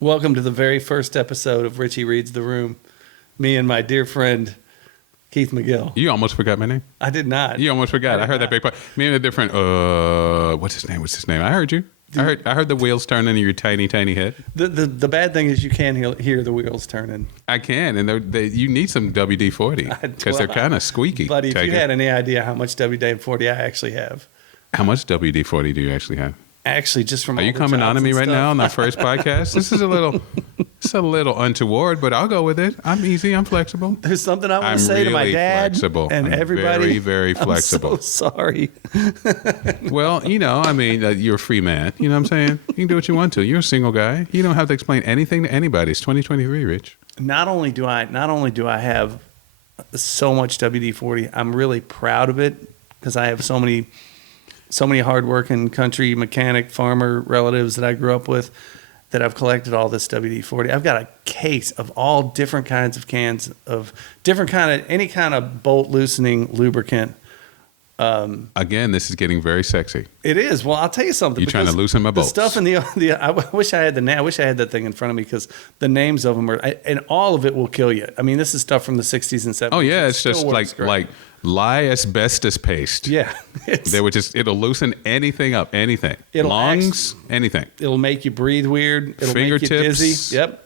Welcome to the very first episode of Richie Reads the Room. Me and my dear friend, Keith McGill. You almost forgot my name. I did not. You almost forgot. I heard that big part. Me and a different, what's his name? I heard you. I heard the wheels turning in your tiny, tiny head. The bad thing is you can't hear the wheels turning. I can, and you need some WD-40 because they're kind of squeaky. Buddy, if you had any idea how much WD-40 I actually have. How much WD-40 do you actually have? Actually, just from Are you coming on to me right now on our first podcast? This is a little untoward, but I'll go with it. I'm easy. I'm flexible. There's something I want to say to my dad flexible. and I'm everybody. Very, very flexible. I'm so sorry. Well, you're a free man. You know what I'm saying? You can do what you want to. You're a single guy. You don't have to explain anything to anybody. It's 2023, Rich. Not only do I have so much WD-40, I'm really proud of it because I have so many hardworking country mechanic farmer relatives that I grew up with that I've collected all this WD-40. I've got a case of all different kinds of cans of any kind of bolt loosening lubricant. Again, this is getting very sexy. It is. Well, I'll tell you something. You're trying to loosen my bolts. The stuff in the I wish I had that thing in front of me because the names of them and all of it will kill you. I mean, this is stuff from the 60s and 70s. Oh yeah, it's just like lye asbestos paste. Yeah. It'll loosen anything up, anything. Lungs, anything. It'll make you breathe weird. It'll Fingertips. make you dizzy. Yep.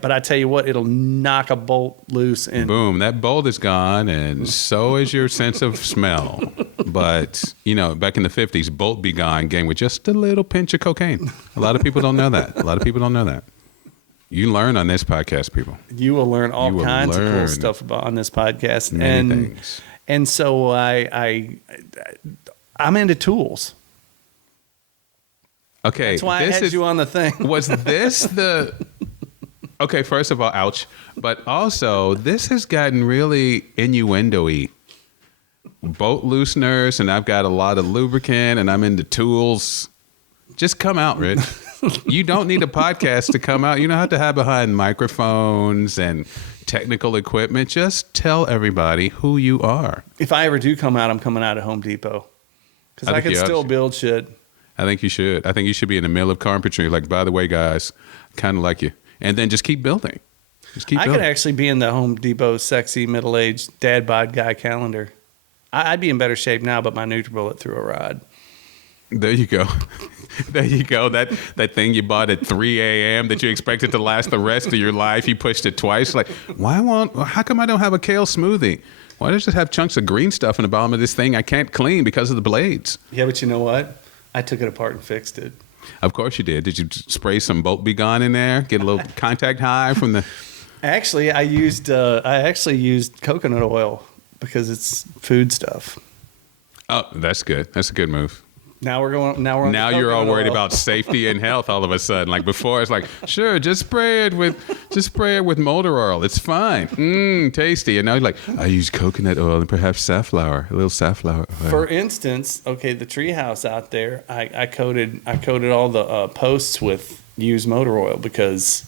But I tell you what, it'll knock a bolt loose and boom, that bolt is gone, and so is your sense of smell. But back in the 50s, bolt be gone came with just a little pinch of cocaine. A lot of people don't know that. You learn on this podcast, people. You will learn all kinds of cool stuff on this podcast. Many things. And so I'm into tools. Okay. That's why I had you on the thing. Was this the... Okay, first of all, ouch. But also, this has gotten really innuendo-y. Boat looseners, and I've got a lot of lubricant, and I'm into tools. Just come out, Rich. You don't need a podcast to come out. You don't have to have behind microphones and technical equipment. Just tell everybody who you are. If I ever do come out, I'm coming out at Home Depot. Because I can still build shit. I think you should. I think you should be in the middle of carpentry. Like, by the way, guys, kind of like you. And then just keep building. I could actually be in the Home Depot sexy middle-aged dad bod guy calendar. I'd be in better shape now, but my NutriBullet threw a rod. There you go. There you go. That thing you bought at 3 a.m. that you expected to last the rest of your life, you pushed it twice. Like, how come I don't have a kale smoothie? Why does it have chunks of green stuff in the bottom of this thing I can't clean because of the blades? Yeah, but you know what? I took it apart and fixed it. Of course you did. Did you spray some Bolt Be Gone in there? Get a little contact high from the... Actually, I used coconut oil because it's food stuff. Oh, that's good. That's a good move. Now you're all worried about safety and health all of a sudden. Like before, it's like, sure, just spray it with motor oil. It's fine. Tasty. And now you're like, I use coconut oil and perhaps a little safflower oil. For instance, okay, the treehouse out there, I coated all the posts with used motor oil because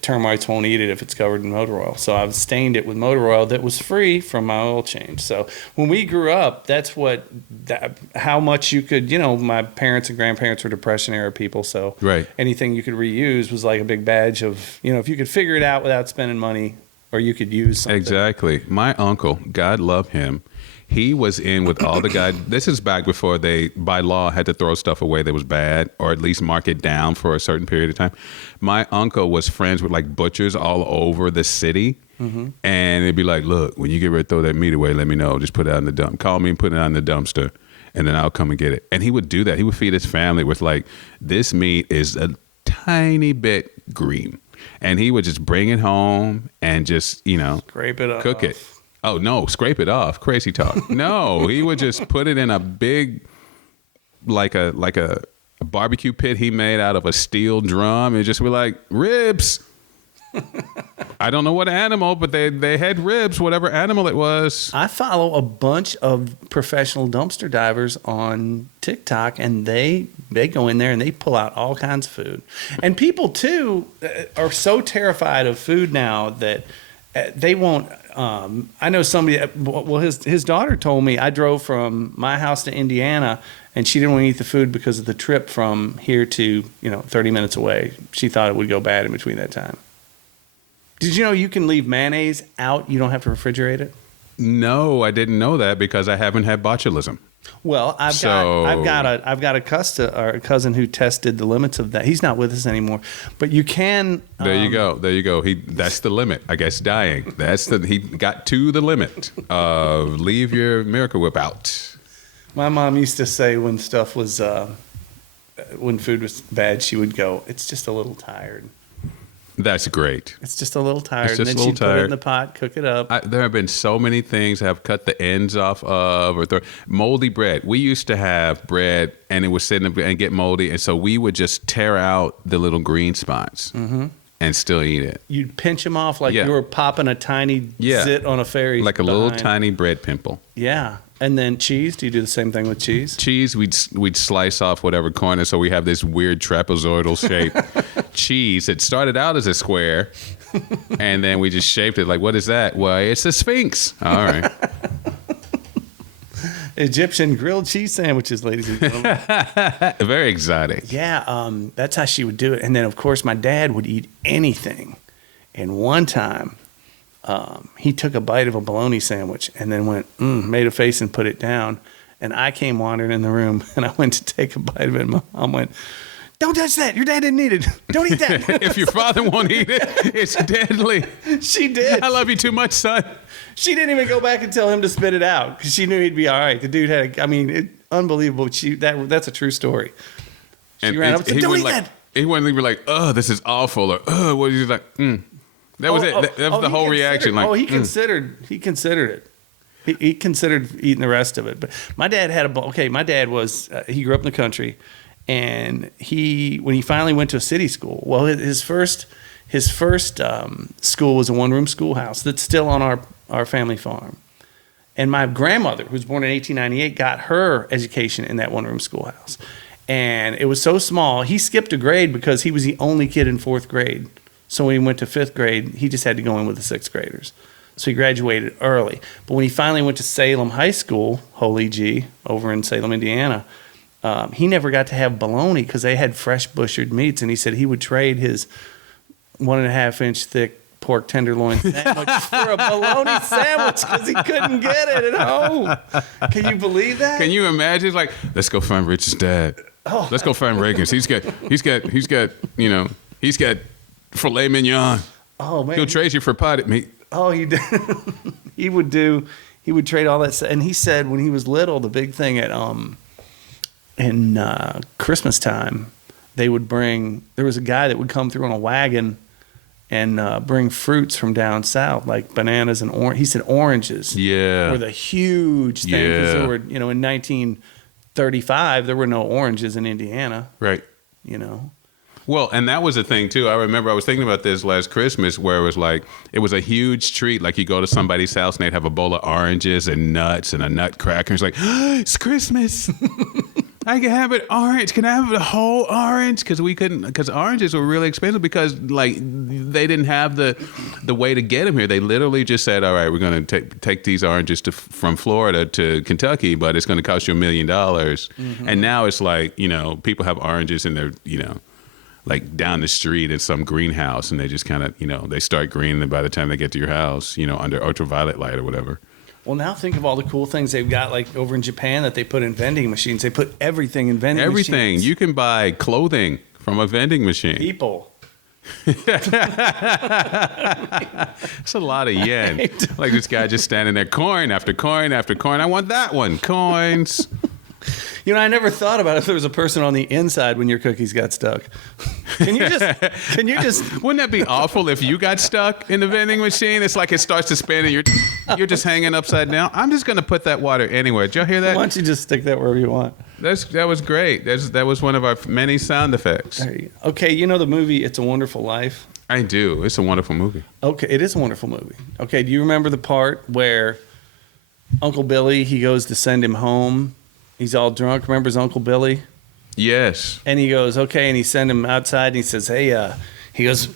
termites won't eat it if it's covered in motor oil. So I've stained it with motor oil that was free from my oil change. So when we grew up, that's how much you could, my parents and grandparents were Depression era people. So right. Anything you could reuse was like a big badge of, if you could figure it out without spending money or you could use something. Exactly. My uncle, God love him, he was in with all the guys. This is back before they, by law, had to throw stuff away that was bad or at least mark it down for a certain period of time. My uncle was friends with like butchers all over the city. Mm-hmm. And it'd be like, look, when you get ready to throw that meat away, let me know. Just put it out in the dump. Call me and put it out in the dumpster. And then I'll come and get it. And he would do that. He would feed his family with like, this meat is a tiny bit green. And he would just bring it home and just, scrape it up, cook it. Oh, no, scrape it off. Crazy talk. No, he would just put it in a big, like a barbecue pit he made out of a steel drum and just be like, ribs. I don't know what animal, but they had ribs, whatever animal it was. I follow a bunch of professional dumpster divers on TikTok, and they go in there and they pull out all kinds of food. And people, too, are so terrified of food now that they won't. I know somebody. Well, his daughter told me I drove from my house to Indiana, and she didn't want to eat the food because of the trip from here to 30 minutes away. She thought it would go bad in between that time. Did you know you can leave mayonnaise out? You don't have to refrigerate it. No, I didn't know that because I haven't had botulism. Well, I've got a cousin who tested the limits of that. He's not with us anymore, but you can. There you go. That's the limit. I guess dying. He got to the limit of leave your Miracle Whip out. My mom used to say when stuff was when food was bad, she would go, "It's just a little tired." That's great. It's just a little tired. It's just and then she'd put it in the pot, cook it up. There have been so many things I've cut the ends off of, or moldy bread. We used to have bread, and it would sit and get moldy, and so we would just tear out the little green spots and still eat it. You'd pinch them off like you were popping a tiny zit on a ferry. Like a little tiny bread pimple. Yeah. And then cheese, do you do the same thing with cheese? Cheese, we'd slice off whatever corner, so we have this weird trapezoidal shape. Cheese, it started out as a square, and then we just shaped it like, what is that? Well, it's a Sphinx. All right. Egyptian grilled cheese sandwiches, ladies and gentlemen. Very exotic. Yeah, that's how she would do it. And then, of course, my dad would eat anything. And one time, he took a bite of a bologna sandwich and then went, made a face and put it down. And I came wandering in the room, and I went to take a bite of it. And my mom went, "Don't touch that. Your dad didn't eat it. Don't eat that." If your father won't eat it, it's deadly. She did. I love you too much, son. She didn't even go back and tell him to spit it out because she knew he'd be all right. The dude had, unbelievable. That's a true story. She ran up and said, "Don't eat that." He wasn't even like, "Oh, this is awful," or "Oh," what was he like? That was it. That was the whole reaction. Like, he considered it. He considered eating the rest of it. But my dad had my dad was he grew up in the country, and when he finally went to a city school, well, his first school was a one-room schoolhouse that's still on our family farm. And my grandmother, who was born in 1898, got her education in that one-room schoolhouse. And it was so small, he skipped a grade because he was the only kid in fourth grade. So when he went to fifth grade, he just had to go in with the sixth graders. So he graduated early. But when he finally went to Salem High School, Holy G, over in Salem, Indiana, he never got to have bologna because they had fresh butchered meats. And he said he would trade his 1.5-inch thick pork tenderloin sandwich for a bologna sandwich because he couldn't get it at home. Can you believe that? Can you imagine? Like, let's go find Rich's dad. Oh, let's go find Ragains. He's got filet mignon. Oh man, he'll trade you for potted meat. Oh, he did. He would trade all that stuff. And he said when he was little, the big thing at in Christmas time, there was a guy that would come through on a wagon and bring fruits from down south, like bananas and orange. He said oranges. Yeah, were the huge thing because there were, in 1935 there were no oranges in Indiana. Right. Well, and that was a thing too. I remember I was thinking about this last Christmas where it was like, it was a huge treat. Like you go to somebody's house and they'd have a bowl of oranges and nuts and a nutcracker. It's like, it's Christmas. I can have it orange. Can I have the whole orange? Because oranges were really expensive because like they didn't have the way to get them here. They literally just said, all right, we're going to take these oranges from Florida to Kentucky, but it's going to cost you $1 million. Mm-hmm. And now it's like, people have oranges and they're, like down the street in some greenhouse, and they just kind of, they start green, and by the time they get to your house, under ultraviolet light or whatever. Well, now think of all the cool things they've got, like over in Japan, that they put in vending machines. They put everything in vending machines. Everything. You can buy clothing from a vending machine. People. It's a lot of yen. Right. Like this guy just standing there, coin after coin after coin. I want that one. Coins. I never thought about if there was a person on the inside when your cookies got stuck. Can you just? Wouldn't that be awful if you got stuck in the vending machine? It's like it starts to spin and you're just hanging upside down. I'm just going to put that water anywhere. Did y'all hear that? Why don't you just stick that wherever you want? That was great. That was one of our many sound effects. Okay, the movie It's a Wonderful Life? I do. It's a wonderful movie. Okay, it is a wonderful movie. Okay, do you remember the part where Uncle Billy, he goes to send him home? He's all drunk. Remember his Uncle Billy? Yes. And he goes, okay, and he sent him outside, and he says, hey, he goes,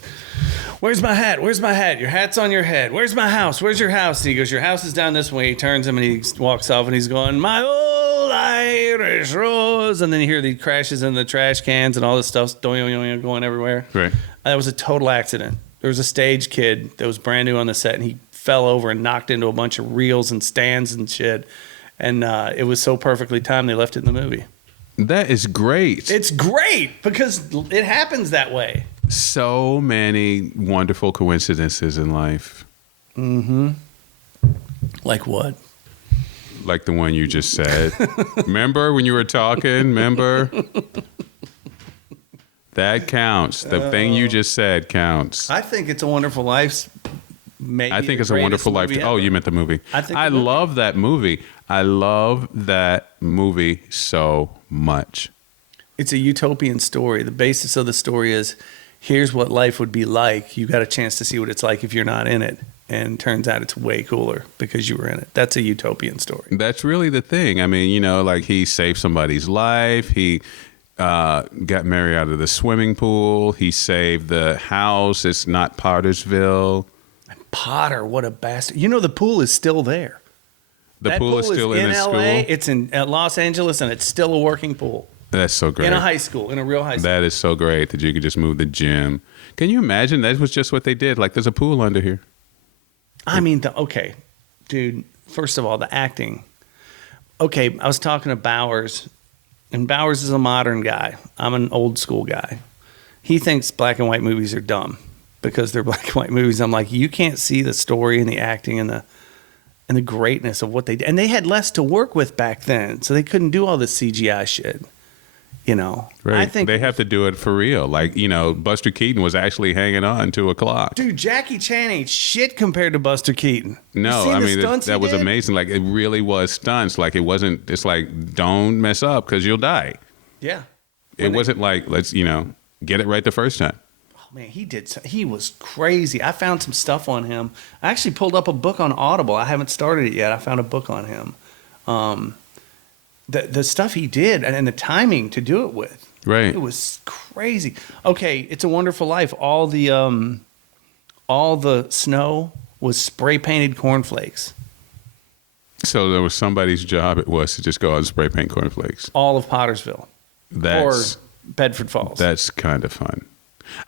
where's my hat? Where's my hat? Your hat's on your head. Where's my house? Where's your house? And he goes, your house is down this way. He turns him, and he walks off, and he's going, my old Old Irish Rose, and then you hear the crashes in the trash cans and all this stuff going everywhere. Right. That was a total accident. There was a stage kid that was brand new on the set, and he fell over and knocked into a bunch of reels and stands and shit. And it was so perfectly timed, they left it in the movie. That is great. It's great because it happens that way. So many wonderful coincidences in life. Mm-hmm. Like what? Like the one you just said. Remember when you were talking? Remember? That counts. The thing you just said counts. I think It's a Wonderful Life. I think It's a Wonderful Life. Oh, you meant the movie. I love that movie. I love that movie so much. It's a utopian story. The basis of the story is here's what life would be like. You got a chance to see what it's like if you're not in it. And turns out it's way cooler because you were in it. That's a utopian story. That's really the thing. I mean, like he saved somebody's life. He got married out of the swimming pool. He saved the house. It's not Pottersville. And Potter, what a bastard. The pool is still there. The pool is still in his LA, school? It's in Los Angeles, and it's still a working pool. That's so great. In a high school, in a real high school. That is so great that you could just move the gym. Can you imagine? That was just what they did. Like, there's a pool under here. I mean, okay, dude, first of all, the acting. Okay, I was talking to Bowers, and Bowers is a modern guy. I'm an old school guy. He thinks black and white movies are dumb because they're black and white movies. I'm like, you can't see the story and the acting and the greatness of what they did. And they had less to work with back then, so they couldn't do all this CGI shit. Right. I think they have to do it for real. Like, Buster Keaton was actually hanging on to a clock. Dude, Jackie Chan ain't shit compared to Buster Keaton. No, I mean, that was amazing. Like, it really was stunts. Like, it wasn't, it's like, don't mess up because you'll die. Yeah. It wasn't like, let's, get it right the first time. Oh, man, he was crazy. I found some stuff on him. I actually pulled up a book on Audible. I haven't started it yet. I found a book on him. The stuff he did and the timing to do it with. Right. It was crazy. Okay, It's a Wonderful Life. All the snow was spray painted cornflakes. So there was somebody's job it was to just go out and spray paint cornflakes. All of Pottersville. Or Bedford Falls. That's kind of fun.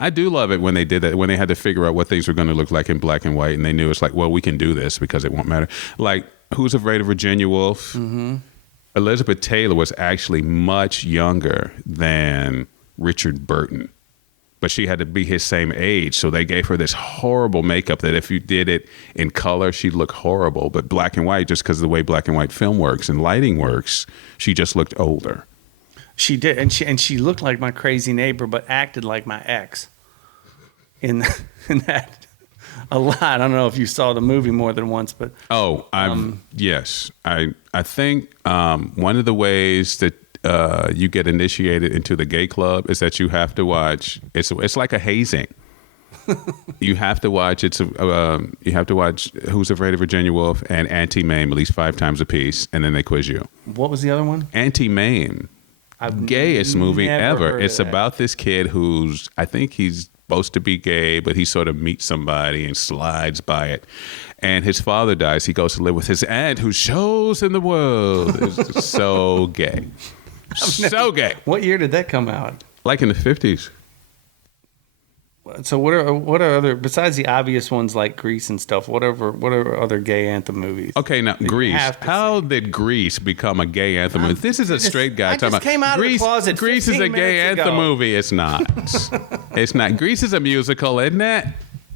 I do love it when they did that, when they had to figure out what things were going to look like in black and white, and they knew it's like, well, we can do this because it won't matter. Like, Who's Afraid of Virginia Woolf? Mm-hmm. Elizabeth Taylor was actually much younger than Richard Burton, but she had to be his same age. So they gave her this horrible makeup that if you did it in color, she'd look horrible. But black and white, just because of the way black and white film works and lighting works, she just looked older. She did, and she looked like my crazy neighbor, but acted like my ex. In that. A lot. I don't know if you saw the movie more than once, but yes, I think one of the ways that you get initiated into the gay club is that you have to watch. It's like a hazing. You have to watch. You have to watch Who's Afraid of Virginia Woolf and Auntie Mame at least 5 times a piece, and then they quiz you. What was the other one? Auntie Mame. Gayest movie ever. It's about this kid who's, I think he's supposed to be gay, but he sort of meets somebody and slides by it. And his father dies. He goes to live with his aunt who shows in the world. It's so gay. So gay. What year did that come out? Like in the 50s. So what are other, besides the obvious ones like Grease and stuff, what are other gay anthem movies? Okay, now Grease. How did Grease become a gay anthem movie? This is a straight guy talking about came out Grease. Of the closet Grease is a gay anthem movie. It's not. It's not. Grease is a musical, isn't it?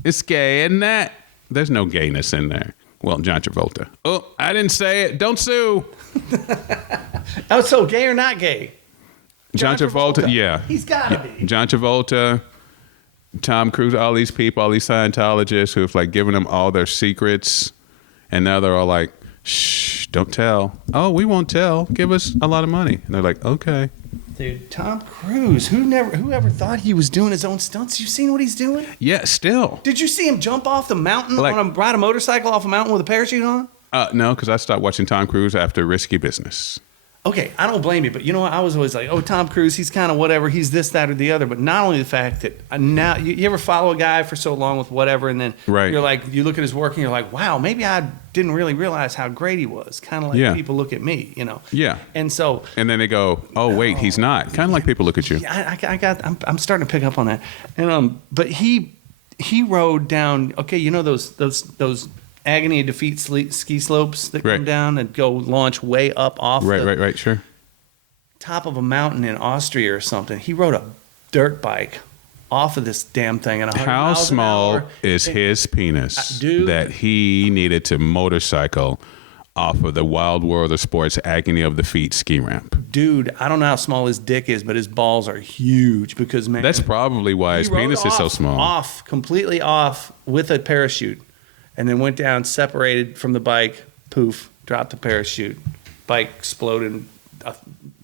It's gay, isn't it? There's no gayness in there. Well, John Travolta. Oh, I didn't say it. Don't sue. Oh, so gay or not gay? John Travolta. Yeah. He's got to be. John Travolta. Tom Cruise, all these people, all these Scientologists who've like given them all their secrets, and now they're all like, "Shh, don't tell." Oh, we won't tell. Give us a lot of money. And they're like, "Okay." Dude, Tom Cruise. Who ever thought he was doing his own stunts? You seen what he's doing? Yeah, still. Did you see him jump off the mountain ride a motorcycle off a mountain with a parachute on? No, because I stopped watching Tom Cruise after Risky Business. Okay, I don't blame you, but you know what? I was always like, oh, Tom Cruise, he's kind of whatever. He's this, that, or the other. But not only the fact that now you ever follow a guy for so long with whatever, and then Right. you're like, you look at his work and you're like, wow, maybe I didn't really realize how great he was. Kind of like Yeah. people look at me, Yeah. And so, And then they go, oh, wait, he's not. Kind of like people look at you. yeah, I'm starting to pick up on that. And but he rode down. Okay, you know those agony of defeat ski slopes that Right. come down and go launch way up off Right, sure. top of a mountain in Austria or something. He rode a dirt bike off of this damn thing at 100 How miles an small hour. is his penis dude. that he needed to motorcycle off of the wild world of sports agony of the feet ski ramp? Dude, I don't know how small his dick is, but his balls are huge because, man. That's probably why his he rode penis is so small. Completely off with a parachute, and then went down, separated from the bike, poof, dropped the parachute. Bike exploded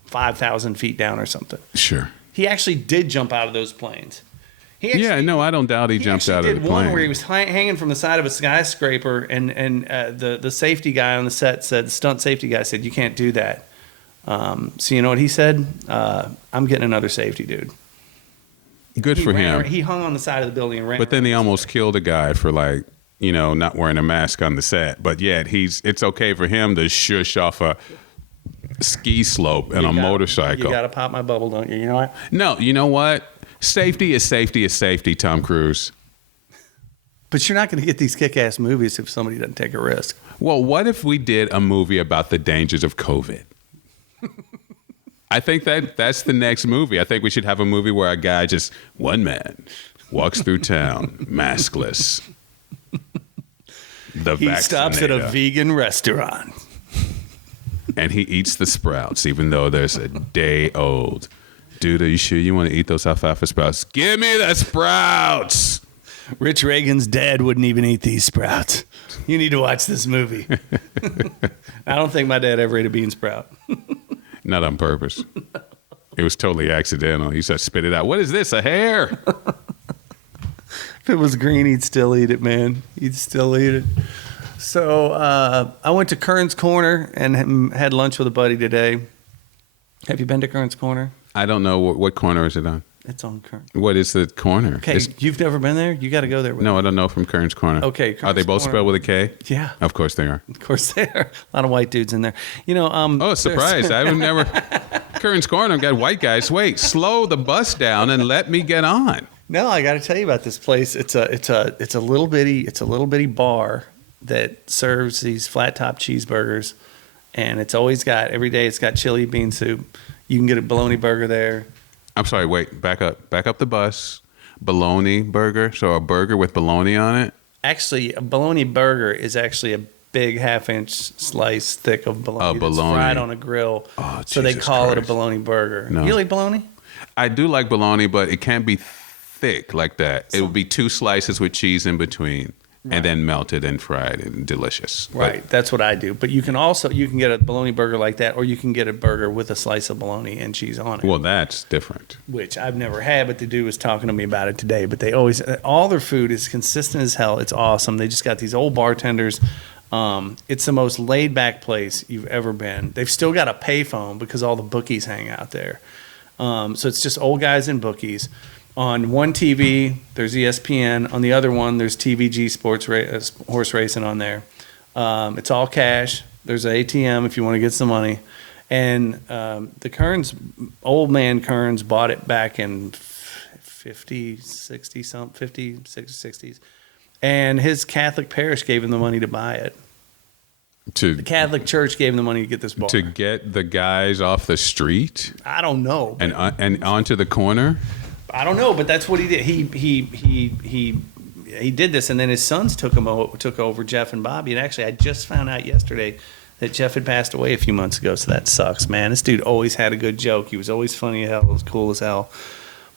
5,000 feet down or something. Sure. He actually did jump out of those planes. Yeah, no, I don't doubt he jumped out of the He did one plane. where he was hanging from the side of a skyscraper, and the safety guy on the set said, the stunt safety guy said, you can't do that. So you know what he said? I'm getting another safety dude. Good for him. He hung on the side of the building and ran. But then he almost killed a guy for not wearing a mask on the set. But yet it's okay for him to shush off a ski slope and a motorcycle. You got to pop my bubble, don't you? You know what? No, you know what? Safety is safety is safety, Tom Cruise. But you're not going to get these kick-ass movies if somebody doesn't take a risk. Well, what if we did a movie about the dangers of COVID? I think that's the next movie. I think we should have a movie where a guy one man walks through town, maskless. He stops at a vegan restaurant. And he eats the sprouts, even though there's a day old. Dude, are you sure you want to eat those alfalfa sprouts? Give me the sprouts! Rich Reagan's dad wouldn't even eat these sprouts. You need to watch this movie. I don't think my dad ever ate a bean sprout. Not on purpose. It was totally accidental. He said, spit it out. What is this, a hair? If it was green, he'd still eat it, man. He'd still eat it. So I went to Kearns Corner and had lunch with a buddy today. Have you been to Kearns Corner? I don't know. What corner is it on? It's on Kearns. What is the corner? Okay, you've never been there? You got to go there with No, I don't know from Kearns Corner. Okay, Are Kearns they both Corner. spelled with a K? Yeah. Of course they are. Of course, there are a lot of white dudes in there. Oh, surprise. I've never... Kearns Corner got white guys. Wait, slow the bus down and let me get on. No, I got to tell you about this place. It's a little bitty bar that serves these flat top cheeseburgers, and every day it's got chili bean soup. You can get a bologna burger there. I'm sorry, wait, back up the bus. Bologna burger, so a burger with bologna on it? Actually, a bologna burger is actually a big half-inch slice thick of bologna, that's bologna. fried on a grill. Oh, so they Jesus call it a Christ. bologna burger. No. You like bologna? I do like bologna, but it can't be thick like that. It would be 2 slices with cheese in between. And then melted and fried and delicious. Right, that's what I do. But you can get a bologna burger like that, or you can get a burger with a slice of bologna and cheese on it. Well, that's different. Which I've never had, but the dude was talking to me about it today. But all their food is consistent as hell. It's awesome. They just got these old bartenders. It's the most laid back place you've ever been. They've still got a payphone because all the bookies hang out there. So it's just old guys and bookies. On one TV, there's ESPN. On the other one, there's TVG Sports horse racing on there. It's all cash. There's an ATM if you want to get some money. And the Kearns, old man Kearns, bought it back in 60s. And his Catholic parish gave him the money to buy it. The Catholic Church gave him the money to get this bar. To get the guys off the street? I don't know. And onto the corner? I don't know, but that's what he did. He did this, and then his sons took over, Jeff and Bobby. And actually, I just found out yesterday that Jeff had passed away a few months ago, so that sucks, man. This dude always had a good joke. He was always funny as hell. It was cool as hell.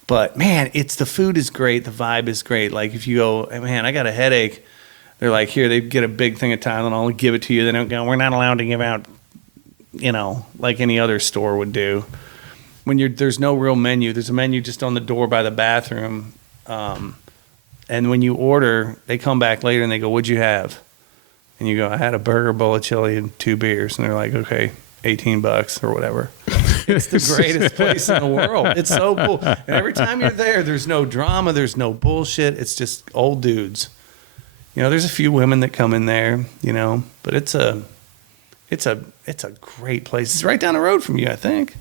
But, man, the food is great. The vibe is great. Like, if you go, hey, man, I got a headache, they're like, here, they get a big thing of Tylenol and give it to you. They don't go, we're not allowed to give out, like any other store would do. When there's no real menu. There's a menu just on the door by the bathroom. And when you order, they come back later and they go, what'd you have? And you go, I had a burger, bowl of chili, and 2 beers. And they're like, okay. $18 or whatever. It's the greatest place in the world. It's so cool. And every time you're there, there's no drama, there's no bullshit. It's just old dudes. You know, there's a few women that come in there, you know, but it's a great place. It's right down the road from you, I think.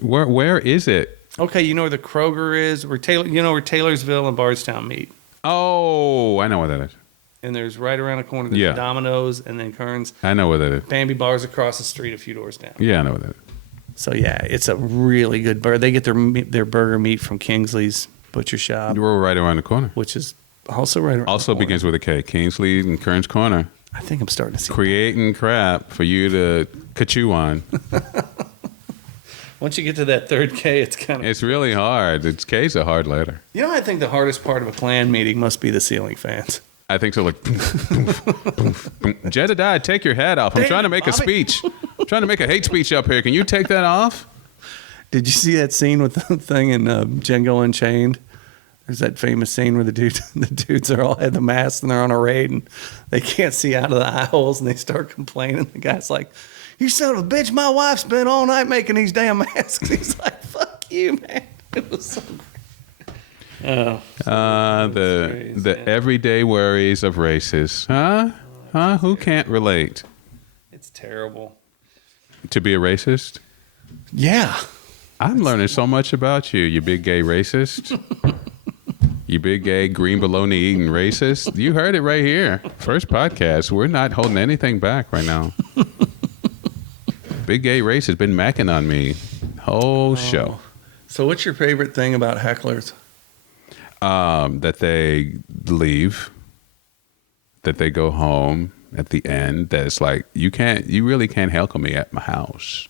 Where is it? Okay, you know where the Kroger is, where Taylorsville and Bardstown meet. Oh, I know where that is. And there's right around the corner, there's Domino's and then Kearns. I know where that is. Bambi Bar's across the street a few doors down. Yeah, I know where that is. So, yeah, it's a really good burger. They get their burger meat from Kingsley's Butcher Shop. We're right around the corner. Which is also right around Also the corner. begins with a K. Kingsley and Kearns Corner. I think I'm starting to see creating crap for you to chew on. Once you get to that third K, it's kind of... It's really hard. K's a hard letter. You know, I think the hardest part of a Klan meeting must be the ceiling fans. I think so. Like, Jedediah, take your hat off. I'm trying to make a speech. I'm trying to make a hate speech up here. Can you take that off? Did you see that scene with the thing in Django Unchained? There's that famous scene where the dudes are all had the masks and they're on a raid and they can't see out of the eye holes and they start complaining. The guy's like, "You son of a bitch! My wife's been all night making these damn masks." He's like, "Fuck you, man!" It was so great. Oh, the everyday worries of racists, huh? Who can't relate? It's terrible to be a racist. Yeah, I'm learning so much about you, you big gay racist. You big gay green bologna eating racist. You heard it right here. First podcast. We're not holding anything back right now. Big gay race has been macking on me whole show. So what's your favorite thing about hecklers? That they leave, that they go home at the end. That it's like, you really can't heckle me at my house.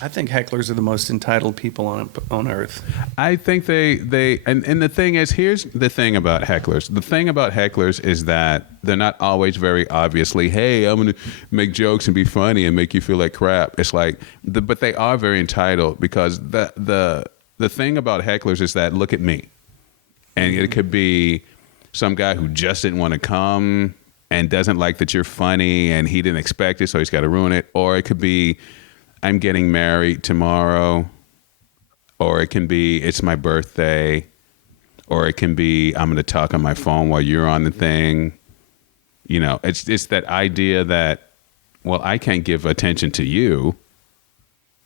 I think hecklers are the most entitled people on earth. I think they and the thing is, here's the thing about hecklers. The thing about hecklers is that they're not always very obviously, hey, I'm going to make jokes and be funny and make you feel like crap. It's like, but they are very entitled because the thing about hecklers is that, look at me. And it could be some guy who just didn't want to come and doesn't like that you're funny and he didn't expect it, so he's got to ruin it. Or it could be, I'm getting married tomorrow, or it can be, it's my birthday, or it can be, I'm going to talk on my phone while you're on the thing. You know, it's that idea that, well, I can't give attention to you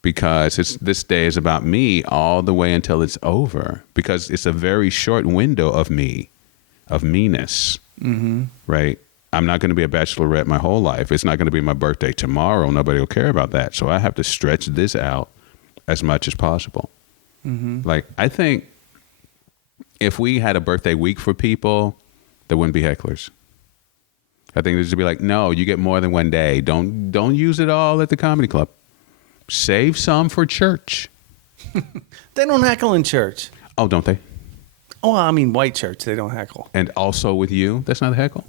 because this day is about me all the way until it's over, because it's a very short window of me, of meanness, right? I'm not going to be a bachelorette my whole life. It's not going to be my birthday tomorrow. Nobody will care about that. So I have to stretch this out as much as possible. Like, I think if we had a birthday week for people, there wouldn't be hecklers. I think there'd just be like, no, you get more than one day. Don't use it all at the comedy club. Save some for church. They don't heckle in church. Oh, don't they? Oh, I mean, white church, they don't heckle. And also with you, that's not a heckle.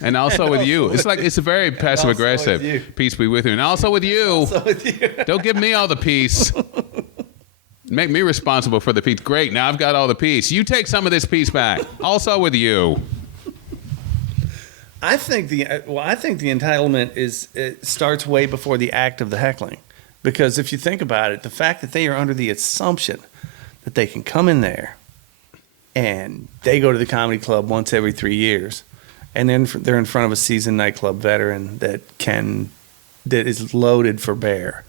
And also with you. It's like, it's a very passive aggressive. Peace be with you. And also with you. Also with you. Don't give me all the peace. Make me responsible for the peace. Great, now I've got all the peace. You take some of this peace back. Also with you. I think the entitlement it starts way before the act of the heckling. Because if you think about it, the fact that they are under the assumption that they can come in there and they go to the comedy club once every 3 years, and then they're in front of a seasoned nightclub veteran that is loaded for bear,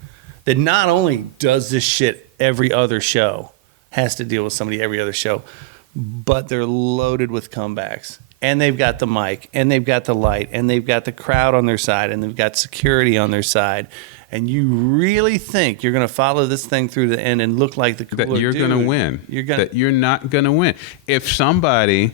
that not only does this shit every other show, has to deal with somebody every other show, but they're loaded with comebacks. And they've got the mic, and they've got the light, and they've got the crowd on their side, and they've got security on their side. And you really think you're going to follow this thing through the end and look like the cooler dude? That you're going to win. That you're not going to win. If somebody,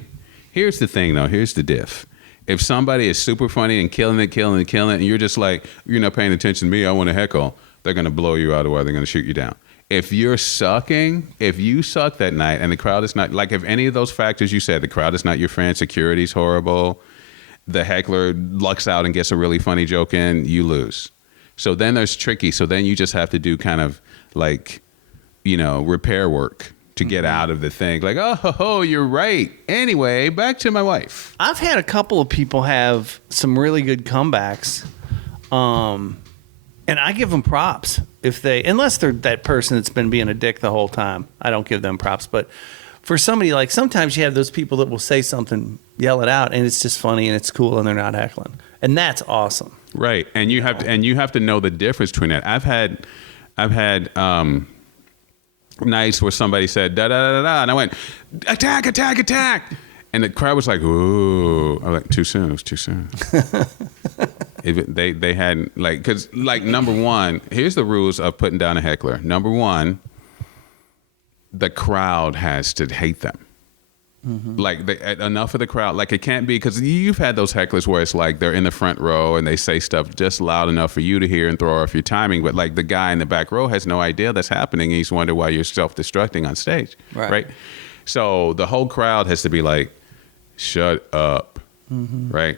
here's the thing though, here's the diff. If somebody is super funny and killing it, and you're just like, you're not paying attention to me, I want to heckle, they're going to blow you out of the way, they're going to shoot you down. If you're sucking, if you suck that night and the crowd is not, like if any of those factors you said, the crowd is not your friend, security's horrible, the heckler lucks out and gets a really funny joke in, you lose. So then there's tricky. So then you just have to do kind of like, repair work to get out of the thing. Like, oh, you're right. Anyway, back to my wife. I've had a couple of people have some really good comebacks. And I give them props unless they're that person that's been being a dick the whole time. I don't give them props. But for somebody, like, sometimes you have those people that will say something, yell it out, and it's just funny and it's cool and they're not heckling. And that's awesome. Right. And you have to know the difference between that. I've had nights where somebody said da da da da, and I went attack, attack, attack, and the crowd was like, ooh. I was like, too soon. It was too soon. They hadn't, like, because, like, number one, here's the rules of putting down a heckler. Number one, the crowd has to hate them. Mm-hmm. Like, enough of the crowd. Like, it can't be, because you've had those hecklers where it's like they're in the front row and they say stuff just loud enough for you to hear and throw off your timing. But, like, the guy in the back row has no idea that's happening. And he's wondering why you're self-destructing on stage. Right? So the whole crowd has to be like, shut up. Mm-hmm. Right?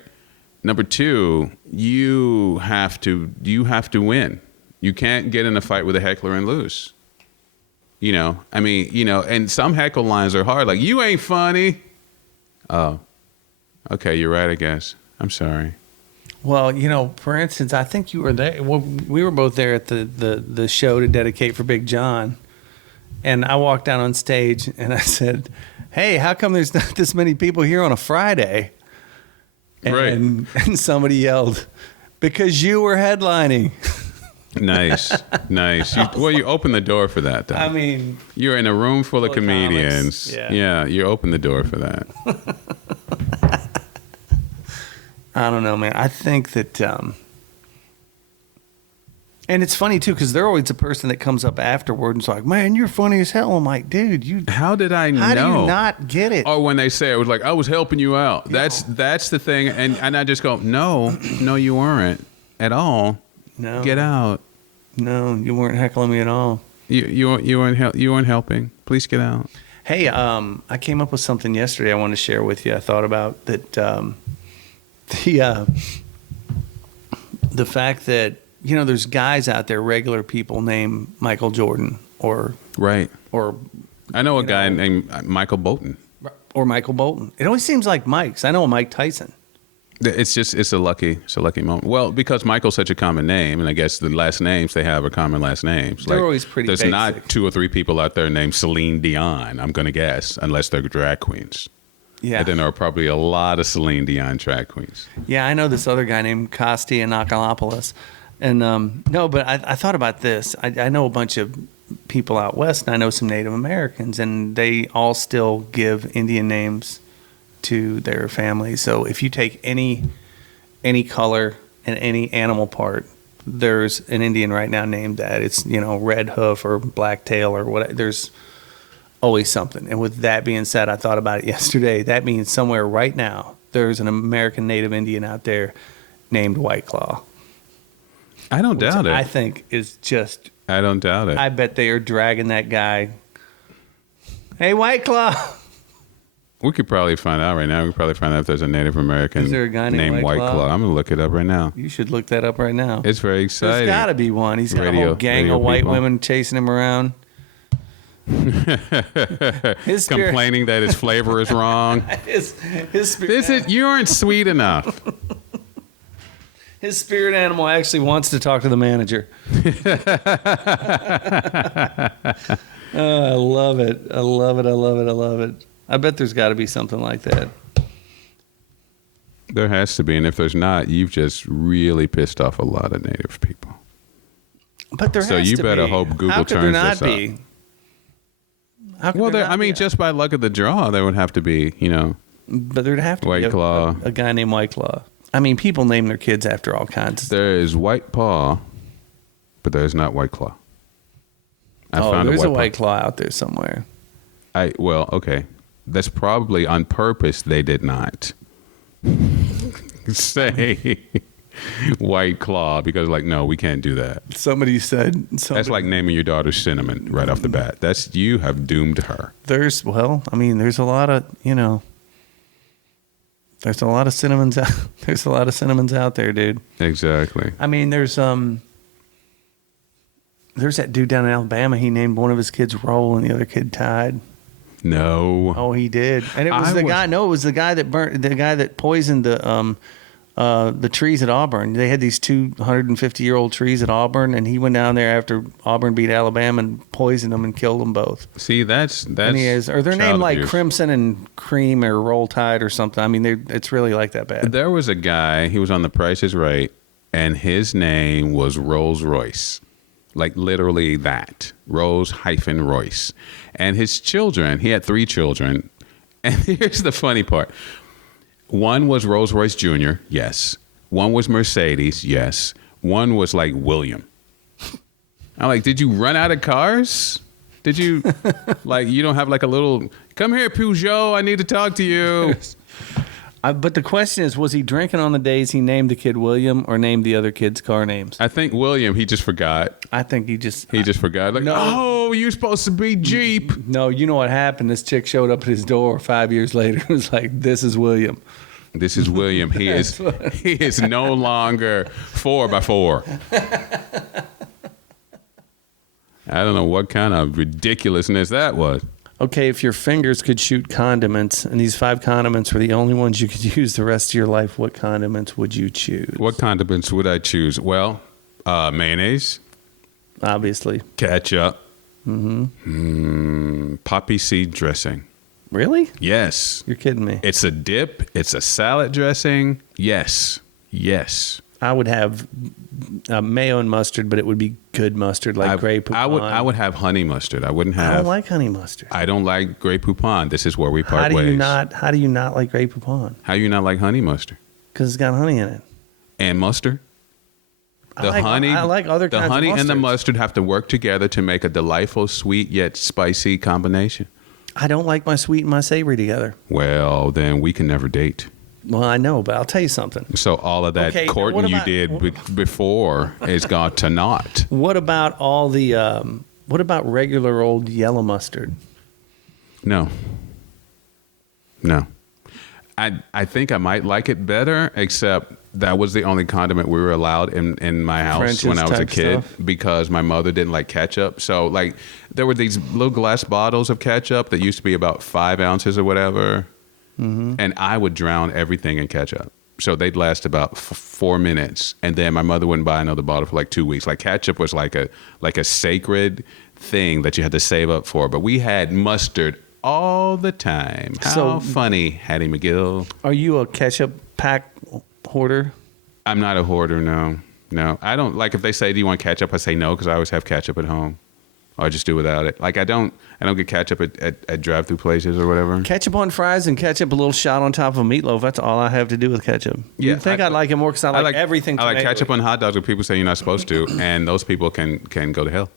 Number two, you have to win. You can't get in a fight with a heckler and lose. You know, I mean, you know, and some heckle lines are hard. Like, you ain't funny. Oh, okay, you're right, I guess. I'm sorry. Well, you know, for instance, I think you were there. Well, we were both there at the show to dedicate for Big John. And I walked down on stage and I said, hey, how come there's not this many people here on a Friday? And somebody yelled, because you were headlining. Nice. You open the door for that, though. I mean, you're in a room full of comedians. Yeah, you open the door for that. I don't know, man. I think that, and it's funny too, because they're always the person that comes up afterward and's like, man, you're funny as hell. I'm like, dude, how did I know? How do you not get it? Or when they say it was like, I was helping you out. That's the thing. And I just go, no, you weren't at all. No. Get out. No, you weren't heckling me at all. You weren't helping. Please get out. Hey, I came up with something yesterday I wanted to share with you. I thought about that the fact that, you know, there's guys out there, regular people named Michael Jordan or I know a guy named Michael Bolton. Or Michael Bolton. It always seems like Mike's. I know a Mike Tyson. It's a lucky moment. Well, because Michael's such a common name, and I guess the last names they have are common last names. They're always pretty There's basic. not 2 or 3 people out there named Celine Dion, I'm going to guess, unless they're drag queens. Yeah. And then there are probably a lot of Celine Dion drag queens. Yeah, I know this other guy named Costi Anakalopoulos. And no, but I thought about this. I know a bunch of people out west, and I know some Native Americans, and they all still give Indian names to their families. So if you take any color and any animal part, there's an Indian right now named that. It's, you know, red hoof or black tail or whatever. There's always something. And with that being said, I thought about it yesterday. That means somewhere right now there's an American Native Indian out there named White Claw. I don't doubt it. I think is just. I don't doubt it. I bet they are dragging that guy. Hey, White Claw. We could probably find out right now. We could probably find out if there's a Native American Is there a guy named White Claw. I'm going to look it up right now. You should look that up right now. It's very exciting. There's got to be one. He's got a whole gang of white women chasing him around. Complaining that his flavor is wrong. his spirit. You aren't sweet enough. His spirit animal actually wants to talk to the manager. Oh, I love it. I love it. I love it. I love it. I bet there's got to be something like that. There has to be, and if there's not, you've just really pissed off a lot of Native people. But there has to be. So you better hope Google turns this up. Well, I mean, just by luck of the draw, there would have to be, you know. But there'd have to White be Claw. a guy named White Claw. I mean, people name their kids after all kinds of stuff. There is White Paw, but there is not White Claw. There's a White Claw out there somewhere. Well, okay. That's probably on purpose they did not say White Claw because, like, no, we can't do that. Somebody said... That's like naming your daughter Cinnamon right off the bat. You have doomed her. There's a lot of, you know... There's a lot of cinnamons out. There's a lot of cinnamons out there, dude. Exactly. I mean, there's that dude down in Alabama. He named one of his kids Roll, and the other kid Tide. No. Oh, he did. And it was the guy. No, it was the guy that poisoned the the trees at Auburn. They had these 250-year-old trees at Auburn, and he went down there after Auburn beat Alabama and poisoned them and killed them both. See, that's And he is, or they're child named like abuse. Crimson and Cream or Roll Tide or something. I mean, it's really like that bad. There was a guy, he was on The Price is Right, and his name was Rolls Royce. Like literally that. Rolls-Royce. And his children, he had 3 children. And here's the funny part. One was Rolls Royce Jr., yes. One was Mercedes, yes. One was like William. I'm like, did you run out of cars? Did you, like, you don't have like a little, come here, Peugeot, I need to talk to you. But the question is, was he drinking on the days he named the kid William or named the other kids' car names? I think William, he just forgot. I think he just forgot. Like, No. oh, you're supposed to be Jeep. No, you know what happened? This chick showed up at his door 5 years later. It was like, this is William. This is William. He is no longer 4x4. I don't know what kind of ridiculousness that was. Okay, if your fingers could shoot condiments, and these 5 condiments were the only ones you could use the rest of your life, what condiments would you choose? What condiments would I choose? Well, mayonnaise, Obviously. ketchup, poppy seed dressing. Really? Yes. You're kidding me. It's a dip. It's a salad dressing. Yes. Yes. I would have mayo and mustard, but it would be good mustard, like Grey Poupon. I would have honey mustard. I wouldn't have. I don't like honey mustard. I don't like Grey Poupon. This is where we part ways. How do you not like Grey Poupon? How you not like honey mustard? Because it's got honey in it. And mustard? The honey, I like other kinds the honey of and the mustards. mustard have to work together to make a delightful, sweet yet spicy combination. I don't like my sweet and my savory together. Well, then we can never date. Well, I know, but I'll tell you something. So all of that Okay, now courting what you about- did before is gone to naught. What about all the? What about regular old yellow mustard? No. I think I might like it better, except that was the only condiment we were allowed in my house French's when I was a type kid stuff? because my mother didn't like ketchup. So like there were these little glass bottles of ketchup that used to be about 5 ounces or whatever. And I would drown everything in ketchup. So they'd last about 4 minutes. And then my mother wouldn't buy another bottle for like 2 weeks. Like ketchup was like a sacred thing that you had to save up for. But we had mustard all the time. How So- funny, Hattie McGill. Are you a ketchup pack hoarder? I'm not a hoarder, no. No, I don't, like if they say, do you want ketchup? I say no, because I always have ketchup at home. Or I just do without it. Like I don't get ketchup at drive-through places or whatever. Ketchup on fries and ketchup a little shot on top of a meatloaf. That's all I have to do with ketchup. Yeah, You'd think I'd like it more because I like everything. I like tomato-y. ketchup on hot dogs, but people say you're not supposed to, and those people can go to hell.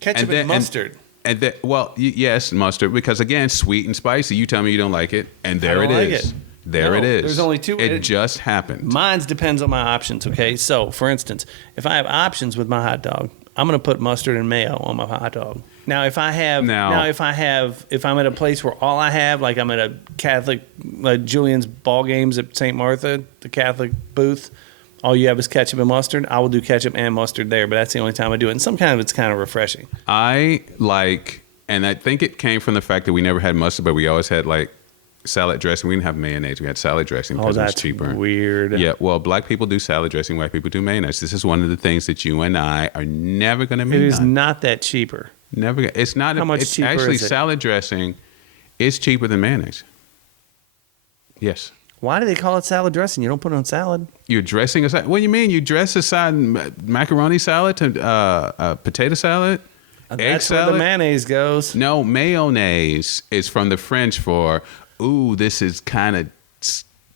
Ketchup and mustard. Yes, mustard, because again, sweet and spicy. You tell me you don't like it, and there don't it like is. it. There No, it is. there's only two- It just happened. Mine's depends on my options. Okay, so for instance, if I have options with my hot dog, I'm going to put mustard and mayo on my hot dog. Now, if I'm at a place where all I have, like I'm at a Catholic Julian's ball games at St. Martha, the Catholic booth, all you have is ketchup and mustard. I will do ketchup and mustard there, but that's the only time I do it. And sometimes it's kind of refreshing. I like, and I think it came from the fact that we never had mustard, but we always had like salad dressing. We didn't have mayonnaise. We had salad dressing because it was cheaper. Weird. Yeah, well, black people do salad dressing, white people do mayonnaise. This is one of the things that you and I are never going to meet. It is on. not that cheaper. Never. It's not. How much it's cheaper actually is it? salad dressing is cheaper than mayonnaise. Yes. Why do they call it salad dressing? You don't put it on salad. You're dressing a salad. What do you mean? You dress a side macaroni salad to potato salad, egg That's where salad. the mayonnaise goes. No, mayonnaise is from the French for, ooh, this is kind of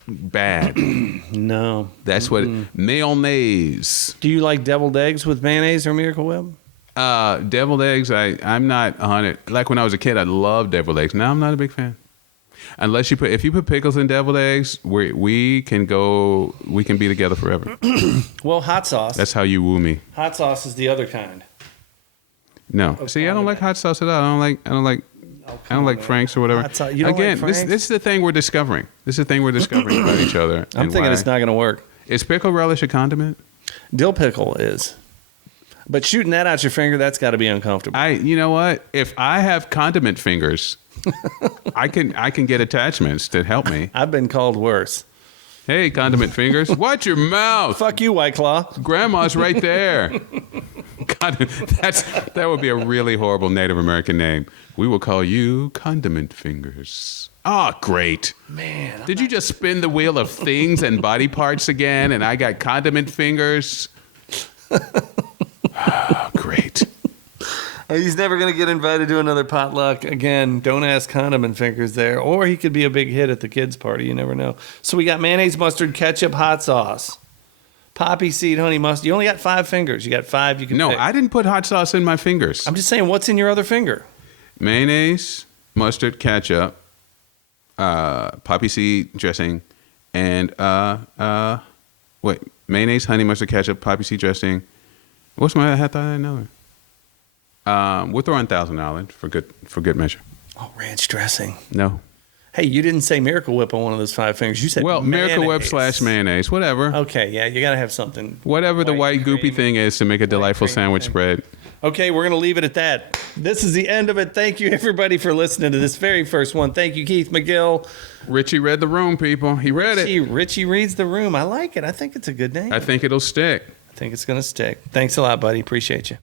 bad. No. That's what mayonnaise. Do you like deviled eggs with mayonnaise or Miracle Whip? Deviled eggs, I'm not 100. Like when I was a kid, I loved deviled eggs. Now I'm not a big fan. Unless if you put pickles in deviled eggs, we can be together forever. Well, hot sauce. That's how you woo me. Hot sauce is the other kind. No, see, I don't like hot sauce at all. I don't like Frank's or whatever. Hot sauce. You don't Again, like Frank's? this is the thing we're discovering. This is the thing we're discovering about each other. I'm and thinking why. it's not going to work. Is pickle relish a condiment? Dill pickle is. But shooting that out your finger, that's got to be uncomfortable. You know what? If I have condiment fingers, I can get attachments to help me. I've been called worse. Hey, Condiment Fingers, watch your mouth. Fuck you, White Claw. Grandma's right there. God, that would be a really horrible Native American name. We will call you Condiment Fingers. Ah, great. Man. Did you just spin the wheel of things and body parts again, and I got Condiment Fingers? Ah, great. He's never going to get invited to another potluck again. Don't ask Condiment Fingers there. Or he could be a big hit at the kids' party. You never know. So we got mayonnaise, mustard, ketchup, hot sauce, poppy seed, honey mustard. You only got 5 fingers. You got 5 you can No, pick. I didn't put hot sauce in my fingers. I'm just saying, what's in your other finger? Mayonnaise, mustard, ketchup, poppy seed dressing, and mayonnaise, honey mustard, ketchup, poppy seed dressing. What's my? I thought I know it. We'll throw in $1,000 for good measure. Oh, ranch dressing. No. Hey, you didn't say Miracle Whip on one of those 5 fingers. You said Miracle Whip mayonnaise. / mayonnaise, whatever. Okay, yeah, you got to have something. Whatever the white goopy cream. thing is to make a delightful cream sandwich thing. spread. Okay, we're going to leave it at that. This is the end of it. Thank you, everybody, for listening to this very first one. Thank you, Keith McGill. Richie read the room, people. He read it. Richie reads the room. I like it. I think it's a good name. I think it'll stick. I think it's going to stick. Thanks a lot, buddy. Appreciate you.